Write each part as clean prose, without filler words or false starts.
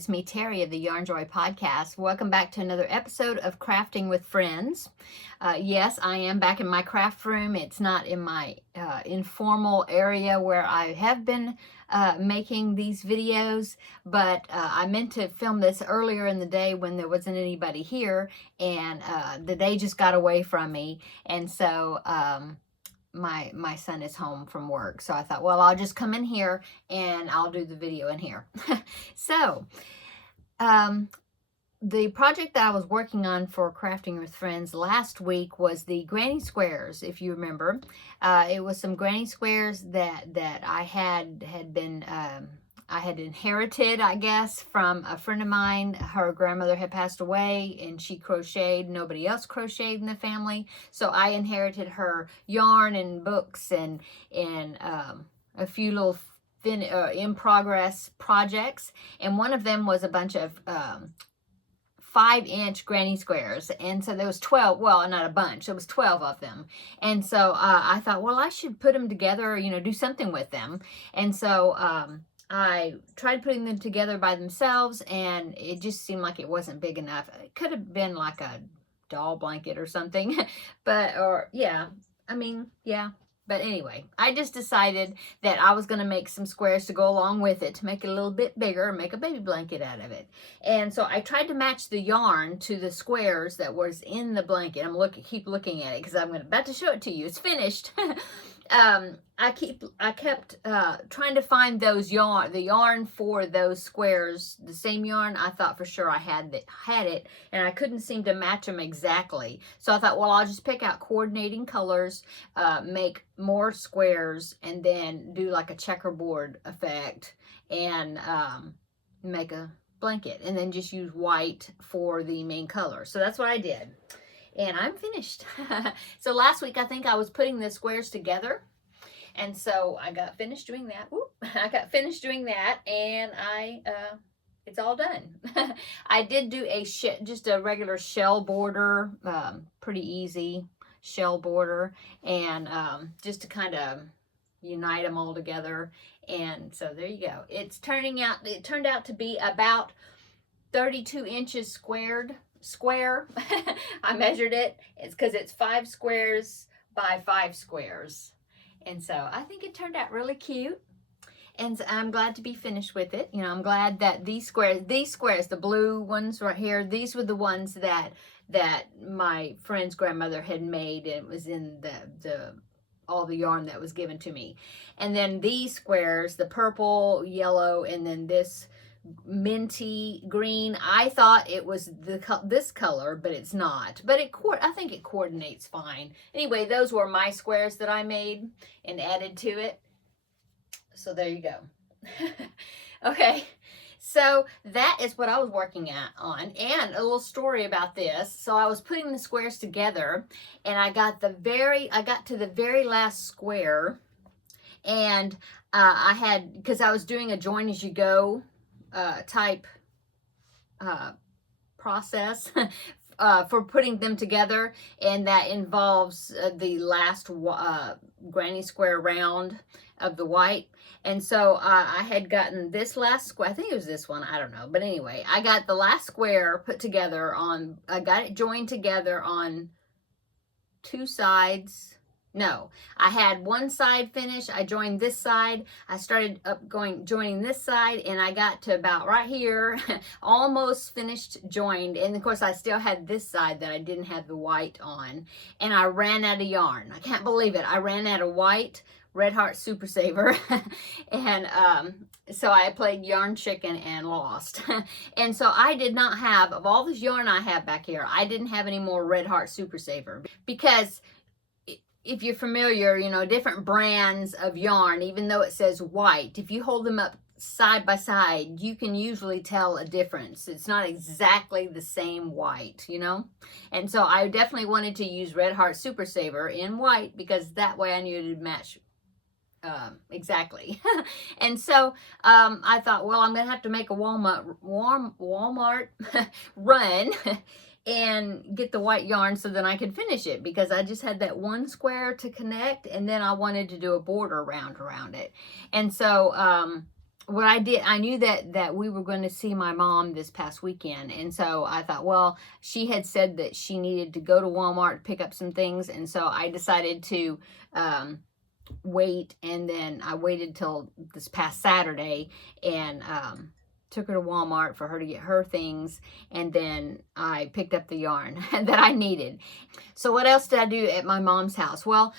It's me, Terri, of the Yarn Joy podcast. Welcome back to another episode of Crafting with Friends. Yes, I am back in my craft room. It's not in my informal area where I have been making these videos, but I meant to film this earlier in the day when there wasn't anybody here, and the day just got away from me, and so my son is home from work, so I thought, well, I'll just come in here and I'll do the video in here. So the project that I was working on for Crafting with Friends last week was the granny squares, if you remember. It was some granny squares that I had been I had inherited, I guess, from a friend of mine. Her grandmother had passed away and she crocheted. Nobody else crocheted in the family. So I inherited her yarn and books and a few little in progress projects. And one of them was a bunch of 5-inch granny squares, and so there was 12, well, not a bunch, there was 12 of them. And so I thought, well, I should put them together, do something with them. And so I tried putting them together by themselves, and it just seemed like it wasn't big enough. It could have been like a doll blanket or something, but anyway, I just decided that I was going to make some squares to go along with it to make it a little bit bigger and make a baby blanket out of it. And so I tried to match the yarn to the squares that was in the blanket. Keep looking at it because I'm about to show it to you. It's finished. I kept trying to find the yarn for those squares, the same yarn. I thought for sure I had it, and I couldn't seem to match them exactly. So I thought, well, I'll just pick out coordinating colors, make more squares, and then do like a checkerboard effect and make a blanket, and then just use white for the main color. So that's what I did. And I'm finished. So last week, I think I was putting the squares together. And so I got finished doing that. And it's all done. I did do just a regular shell border, pretty easy shell border, and just to kind of unite them all together. And so there you go. It turned out to be about 32 inches square. I measured it. It's because it's 5 squares by 5 squares. And so I think it turned out really cute. And so I'm glad to be finished with it. I'm glad that these squares, the blue ones right here, these were the ones that my friend's grandmother had made, and it was in all the yarn that was given to me. And then these squares, the purple, yellow, and then this minty green, I thought it was this color, but it's not. But I think it coordinates fine. Anyway, those were my squares that I made and added to it. So there you go. Okay, so that is what I was working on. And a little story about this. So I was putting the squares together, and I got to the very last square, and because I was doing a join as you go type process for putting them together, and that involves the last granny square round of the white. And so I had gotten this last square, I think it was this one, I don't know, but anyway, I got the last square put together I got it joined together on 2 sides. No, I had one side finished. I joined this side. I started joining this side, and I got to about right here, almost finished joined. And of course, I still had this side that I didn't have the white on, and I ran out of yarn. I can't believe it. I ran out of white Red Heart Super Saver, and so I played yarn chicken and lost. And so I did not have, of all this yarn I have back here, I didn't have any more Red Heart Super Saver, because if you're familiar, different brands of yarn, even though it says white, if you hold them up side by side, you can usually tell a difference. It's not exactly the same white, And so I definitely wanted to use Red Heart Super Saver in white, because that way I knew it would match exactly. And so I thought, well, I'm going to have to make a Walmart run and get the white yarn so then I could finish it, because I just had that one square to connect, and then I wanted to do a border around it. And so what I did, I knew that we were going to see my mom this past weekend, and so I thought, well, she had said that she needed to go to Walmart to pick up some things, and so I decided to wait, and then I waited till this past Saturday and took her to Walmart for her to get her things, and then I picked up the yarn that I needed. So what else did I do at my mom's house? Well,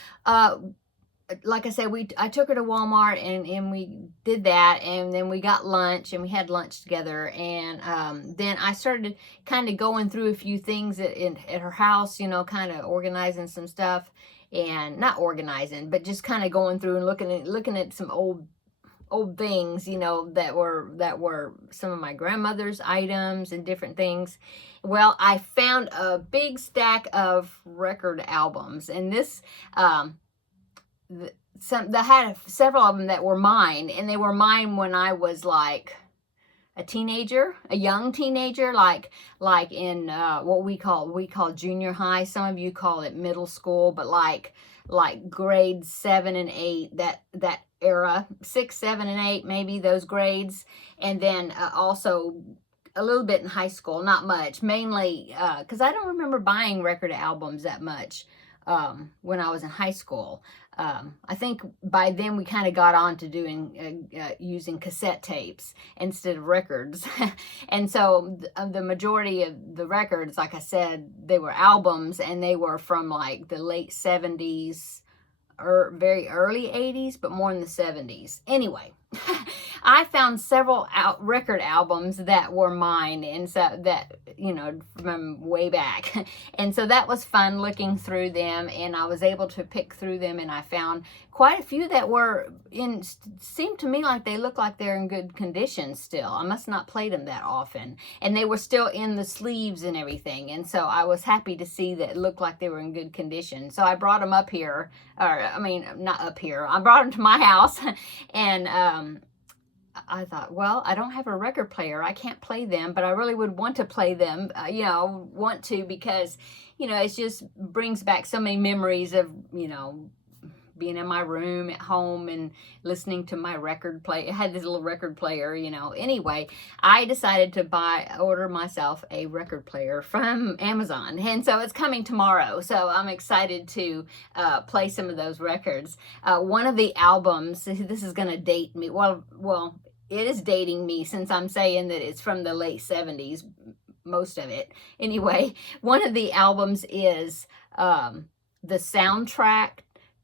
like I said, I took her to Walmart and we did that, and then we got lunch and we had lunch together, and then I started kind of going through a few things at her house, you know, kind of organizing some stuff, and not organizing, but just kind of going through and looking at some old things, you know, that were some of my grandmother's items and different things. Well, I found a big stack of record albums, and this I had several of them that were mine, and they were mine when I was like a teenager, a young teenager, like in what we call junior high. Some of you call it middle school, but like grades 7 and 8, that era, 6, 7, and 8, maybe those grades, and then also a little bit in high school, not much, mainly because I don't remember buying record albums that much when I was in high school. I think by then we kind of got on to doing using cassette tapes instead of records. And so the majority of the records, like I said, they were albums, and they were from like the late 70s or very early 80s, but more in the 70s. Anyway, I found several record albums that were mine, and so that, you know, from way back. And so that was fun looking through them, and I was able to pick through them, and I found quite a few that were seemed to me like they look like they're in good condition still. I must not play them that often, and they were still in the sleeves and everything, and so I was happy to see that it looked like they were in good condition. So I brought them up here, or I mean, not up here, I brought them to my house, and I thought, well, I don't have a record player. I can't play them, but I really would want to play them, you know, because, you know, it just brings back so many memories of, you know, being in my room at home and listening to my record play. I had this little record player, you know. Anyway, I decided to order myself a record player from Amazon, and so it's coming tomorrow. So I'm excited to play some of those records. One of the albums, this is going to date me. Well, it is dating me since I'm saying that it's from the late 70s, most of it. Anyway, one of the albums is the soundtrack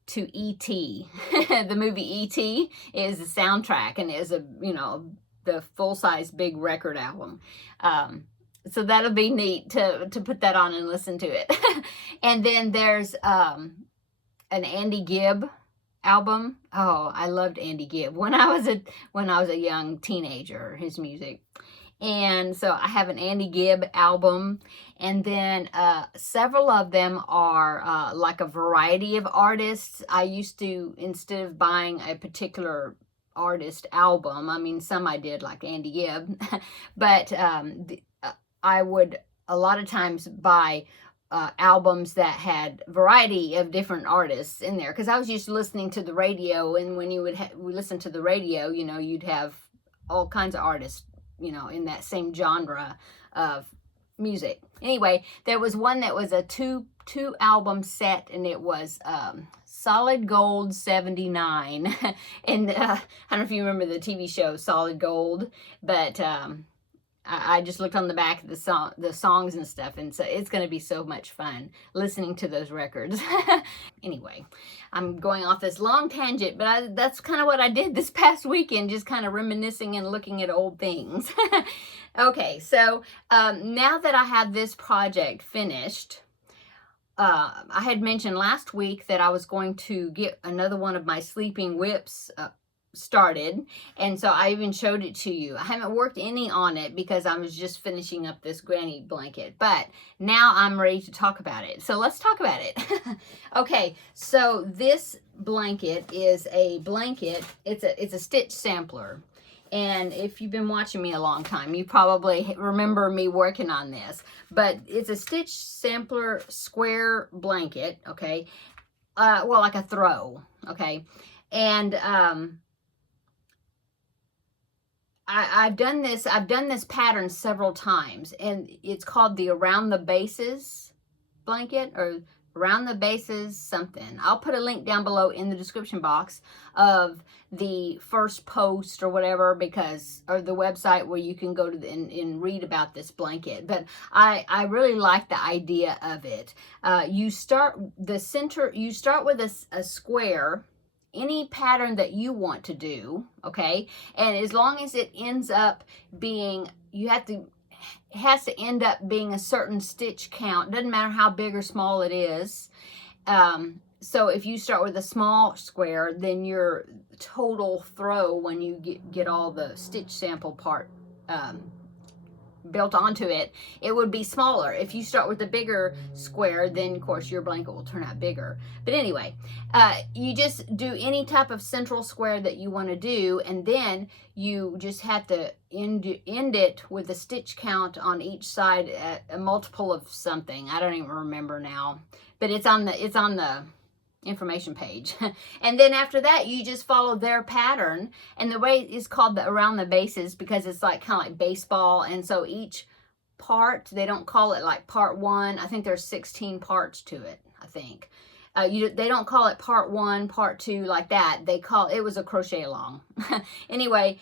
to E.T. The movie E.T. is the soundtrack, and is the full-size big record album. So that'll be neat to put that on and listen to it. And then there's an Andy Gibb album. Oh, I loved Andy Gibb when I was a young teenager, his music. And so I have an Andy Gibb album, and then several of them are like a variety of artists. I used to, instead of buying a particular artist album, I mean, some I did, like Andy Gibb, but I would a lot of times buy albums that had variety of different artists in there, because I was used to listening to the radio, and when you would listen to the radio, you know, you'd have all kinds of artists, you know, in that same genre of music. Anyway, there was one that was a two album set, and it was Solid Gold 79. And I don't know if you remember the TV show Solid Gold, but I just looked on the back of the songs and stuff, and so it's going to be so much fun listening to those records. Anyway, I'm going off this long tangent, but that's kind of what I did this past weekend, just kind of reminiscing and looking at old things. Okay, so now that I have this project finished, I had mentioned last week that I was going to get another one of my sleeping whips started, and so I even showed it to you. I haven't worked any on it because I was just finishing up this granny blanket, but now I'm ready to talk about it. So let's talk about it. Okay, so this blanket is a blanket. It's a stitch sampler, and if you've been watching me a long time, you probably remember me working on this. But it's a stitch sampler square blanket, okay? Well, like a throw, okay? And I've done this pattern several times, and it's called the Around the Bases blanket, or Around the Bases something. I'll put a link down below in the description box of the first post or whatever, because, or the website where you can go to and read about this blanket. But I really like the idea of it. You start with a square, any pattern that you want to do, okay? And as long as it ends up being, it has to end up being a certain stitch count. Doesn't matter how big or small it is. So if you start with a small square, then your total throw when you get all the stitch sample part built onto it, it would be smaller. If you start with a bigger square, then of course your blanket will turn out bigger. But anyway, you just do any type of central square that you want to do, and then you just have to end it with a stitch count on each side at a multiple of something. I don't even remember now, but it's on the information page. And then after that, you just follow their pattern, and the way is called the Around the Bases because it's like kind of like baseball. And so each part, they don't call it like part one. I think there's 16 parts to it, I think. They don't call it part one, part two, like that. They call it was a crochet along. Anyway,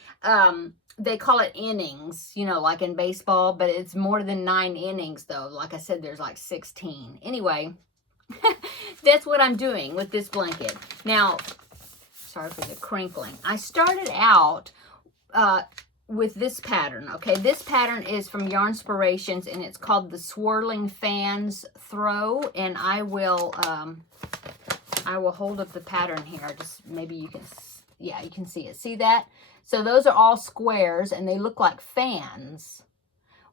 they call it innings, you know, like in baseball, but it's more than 9 innings though. Like I said, there's like 16. Anyway, that's what I'm doing with this blanket. Now, sorry for the crinkling. I started out with this pattern, okay? This pattern is from Yarnspirations, and it's called the Swirling Fans Throw, and I will hold up the pattern here. Just maybe you can, yeah, you can see it. See that? So those are all squares, and they look like fans.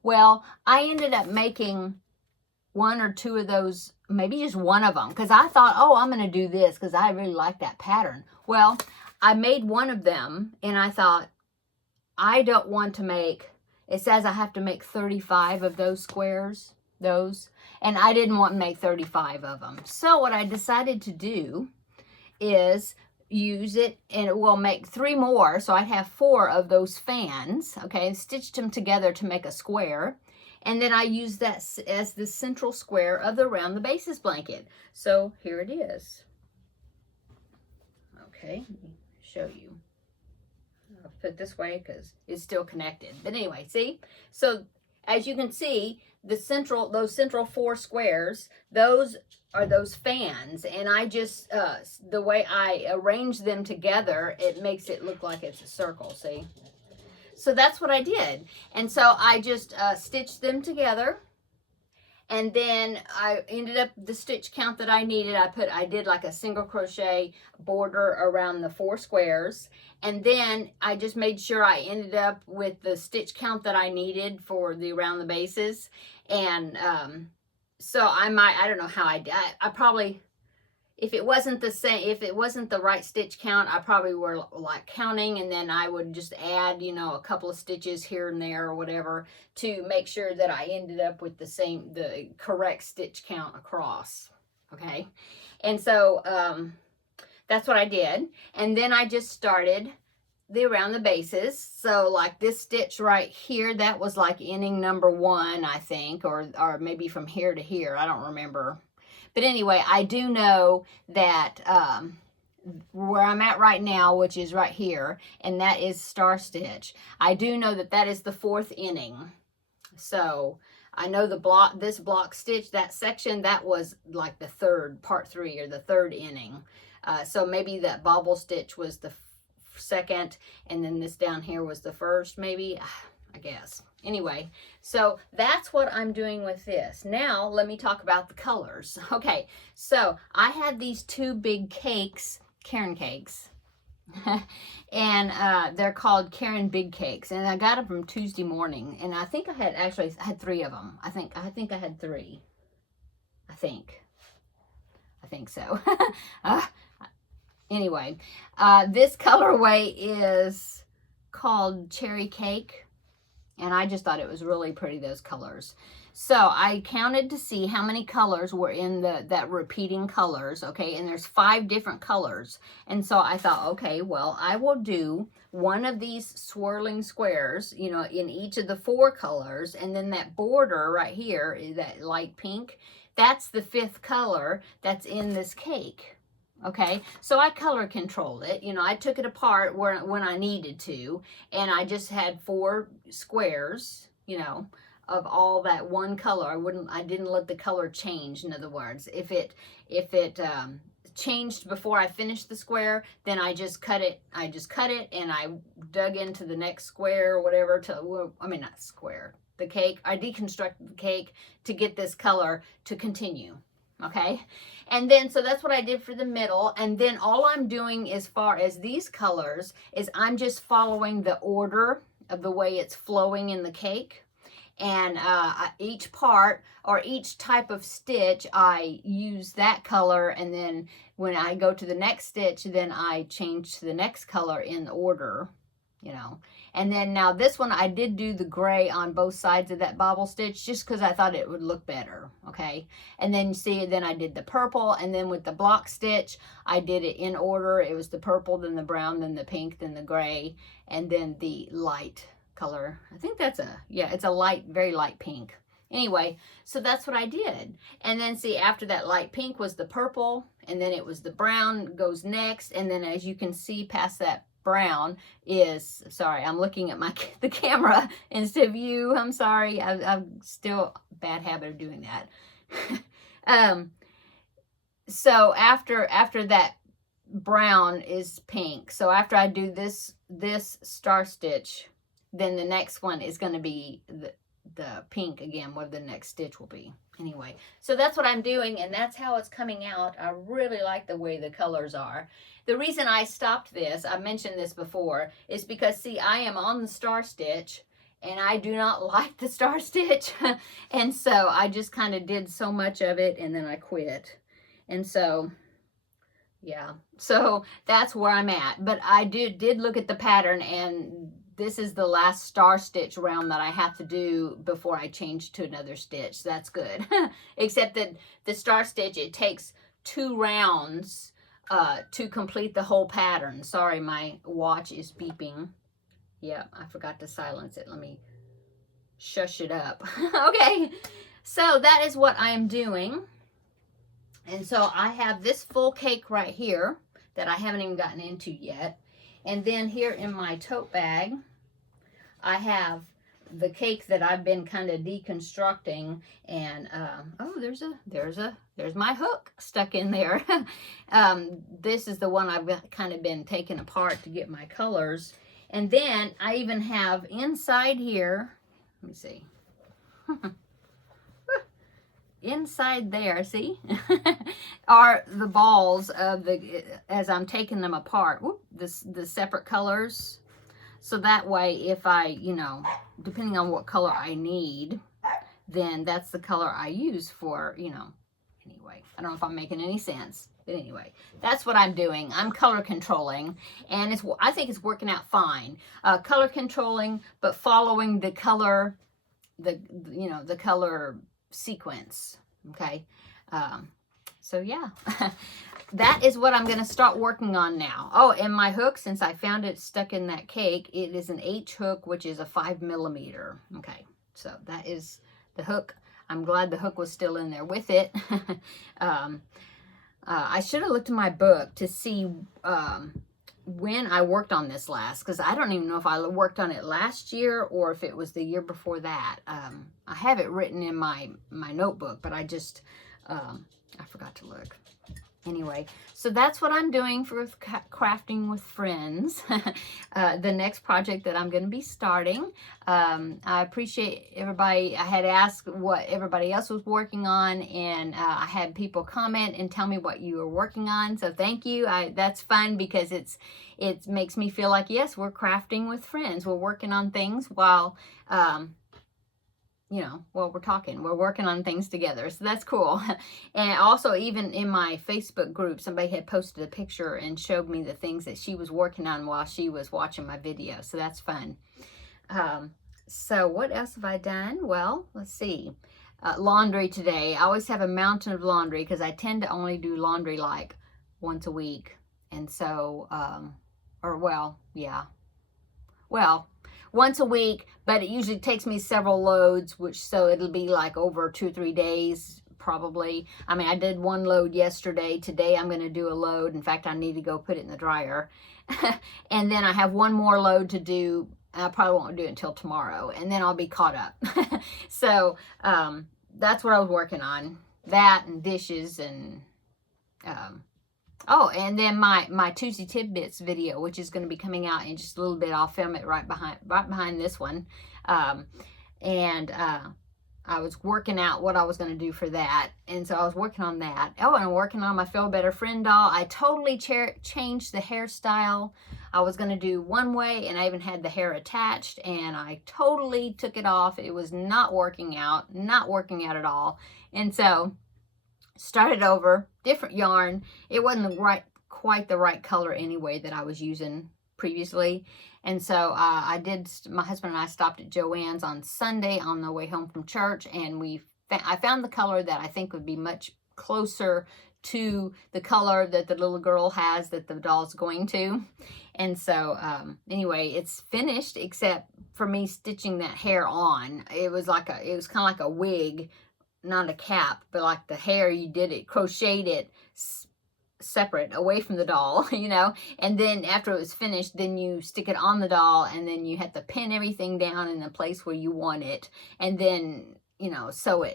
Well, I ended up making 1 or 2 of those, maybe just one of them, because I thought, oh, I'm going to do this because I really like that pattern. Well, I made one of them, and I thought, I don't want to make, it says I have to make 35 of those squares, and I didn't want to make 35 of them. So what I decided to do is use it, and it will make 3 more, so I'd have 4 of those fans, okay, and stitched them together to make a square. And then I use that as the central square of the Around the Bases blanket. So here it is. Okay, let me show you. I'll put it this way because it's still connected. But anyway, see? So as you can see, those central 4 squares, those are those fans. And I just, the way I arrange them together, it makes it look like it's a circle, see? So that's what I did. And so I just stitched them together. And then I ended up the stitch count that I needed. I did like a single crochet border around the 4 squares. And then I just made sure I ended up with the stitch count that I needed for the Around the Bases. And so I don't know how I did. I probably, if it wasn't the right stitch count, I probably were like counting, and then I would just add, you know, a couple of stitches here and there or whatever to make sure that I ended up with the correct stitch count across. Okay. And so, that's what I did. And then I just started the Around the Bases. So like this stitch right here, that was like inning number 1, I think, or maybe from here to here. I don't remember. But anyway, I do know that where I'm at right now, which is right here, and that is star stitch. I do know that that is the 4th inning. So I know this block stitch, that section, that was like the part 3 or the 3rd inning. So maybe that bobble stitch was the 2nd, and then this down here was the 1st, maybe, I guess. Anyway, so that's what I'm doing with this. Now, let me talk about the colors. Okay, so I had these 2 big cakes, Caron cakes, and they're called Caron Big Cakes, and I got them from Tuesday morning, and I think I had 3 of them. I think I had 3. I think so. Anyway, this colorway is called Cherry Cake. And I just thought it was really pretty, those colors. So I counted to see how many colors were in that repeating colors, okay? And there's 5 different colors. And so I thought, okay, well, I will do one of these swirling squares, you know, in each of the 4 colors. And then that border right here, that light pink, that's the 5th color that's in this cake. Okay, so I color controlled it. You know, I took it apart when I needed to, and I just had 4 squares, you know, of all that one color. I didn't let the color change. In other words, if it changed before I finished the square, then I just cut it. And I dug into the next square or whatever I mean, not square, the cake. I deconstructed the cake to get this color to continue. Okay, and then so that's what I did for the middle. And then all I'm doing as far as these colors is I'm just following the order of the way it's flowing in the cake. And each part or each type of stitch, I use that color, and then when I go to the next stitch, then I change to the next color in order, you know. And then now this one, I did do the gray on both sides of that bobble stitch just because I thought it would look better, okay? And then you see, then I did the purple, and then with the block stitch, I did it in order. It was the purple, then the brown, then the pink, then the gray, and then the light color. I think that's it's a light, very light pink. Anyway, so that's what I did. And then see, after that light pink was the purple, and then it was the brown goes next. And then as you can see past that brown is, sorry, I'm looking at the camera instead of you. I'm sorry. I'm still bad habit of doing that. So after that brown is pink. So after I do this star stitch, then the next one is going to be the pink again, where the next stitch will be. Anyway, so that's what I'm doing, and that's how it's coming out. I really like the way the colors are. The reason I stopped this, I mentioned this before, is because, see, I am on the star stitch, and I do not like the star stitch. And so I just kind of did so much of it, and then I quit. And so, yeah, so that's where I'm at. But I did look at the pattern, and this is the last star stitch round that I have to do before I change to another stitch. So that's good. Except that the star stitch, it takes 2 rounds to complete the whole pattern. Sorry, my watch is beeping. Yeah, I forgot to silence it. Let me shush it up. Okay, so that is what I am doing. And so I have this full cake right here that I haven't even gotten into yet. And then here in my tote bag, I have the cake that I've been kind of deconstructing. And oh, there's my hook stuck in there. This is the one I've kind of been taking apart to get my colors. And then I even have inside here, let me see. Inside there, see, are the balls of as I'm taking them apart, the separate colors. So that way, if I, you know, depending on what color I need, then that's the color I use for, you know, anyway. I don't know if I'm making any sense. But anyway, that's what I'm doing. I'm color controlling, and I think it's working out fine. Color controlling, but following the color, the color sequence. Okay, so yeah, that is what I'm going to start working on now. Oh, and my hook, since I found it stuck in that cake, it is an H hook, which is a 5mm. Okay, so that is the hook. I'm glad the hook was still in there with it. I should have looked in my book to see when I worked on this last, because I don't even know if I worked on it last year or if it was the year before that. I have it written in my notebook, but I just, I forgot to look. Anyway, so that's what I'm doing for Crafting with Friends. The next project that I'm going to be starting. I appreciate everybody. I had asked what everybody else was working on, and I had people comment and tell me what you were working on. So thank you. That's fun because it makes me feel like, yes, we're crafting with friends. We're working on things while we're talking, we're working on things together. So that's cool. And also, even in my Facebook group, somebody had posted a picture and showed me the things that she was working on while she was watching my video. So that's fun. So what else have I done? Well, let's see. laundry today. I always have a mountain of laundry because I tend to only do laundry like once a week. And so, once a week, but it usually takes me several loads, so it'll be like over 2 or 3 days probably. I mean, I did 1 load yesterday. Today I'm going to do a load. In fact, I need to go put it in the dryer. And then I have 1 more load to do. I probably won't do it until tomorrow, and then I'll be caught up. So that's what I was working on. That and dishes and oh, and then my Tuesday Tidbits video, which is going to be coming out in just a little bit. I'll film it right behind this one. I was working out what I was going to do for that. And so I was working on that. Oh, and I'm working on my Feel Better Friend doll. I totally changed the hairstyle. I was going to do one way, and I even had the hair attached, and I totally took it off. It was not working out at all. And so started over, different yarn. It wasn't quite the right color anyway that I was using previously. And so my husband and I stopped at Joann's on Sunday on the way home from church, and I found the color that I think would be much closer to the color that the little girl has that the doll's going to. And so anyway, it's finished except for me stitching that hair on. It was kind of like a wig, not a cap, but like the hair, you did it, crocheted it separate away from the doll, you know, and then after it was finished, then you stick it on the doll, and then you have to pin everything down in the place where you want it, and then, you know,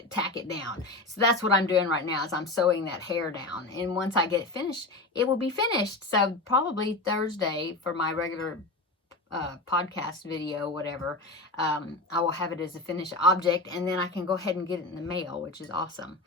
tack it down. So that's what I'm doing right now, is I'm sewing that hair down, and once I get it finished, it will be finished. So probably Thursday for my regular podcast video, whatever, I will have it as a finished object, and then I can go ahead and get it in the mail, which is awesome.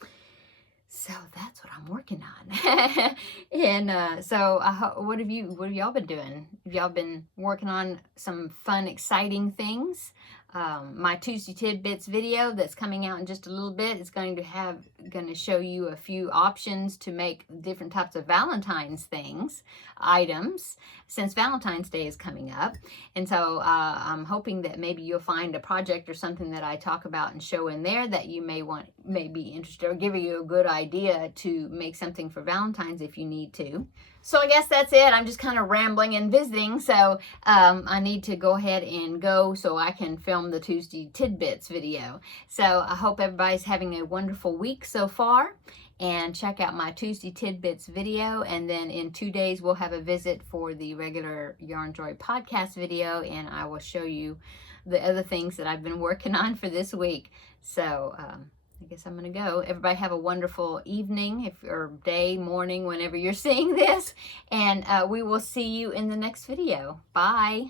So that's what I'm working on. And so what have y'all been doing? Have y'all been working on some fun, exciting things? My Tuesday Tidbits video that's coming out in just a little bit is going to show you a few options to make different types of Valentine's items, since Valentine's Day is coming up. And so I'm hoping that maybe you'll find a project or something that I talk about and show in there that you may be interested, or give you a good idea to make something for Valentine's if you need to. So I guess that's it. I'm just kind of rambling and visiting. So I need to go ahead and go so I can film the Tuesday Tidbits video. So I hope everybody's having a wonderful week so far. And check out my Tuesday Tidbits video. And then in 2 days, we'll have a visit for the regular Yarn Joy podcast video. And I will show you the other things that I've been working on for this week. So I guess I'm going to go. Everybody have a wonderful evening or day, morning, whenever you're seeing this. And we will see you in the next video. Bye.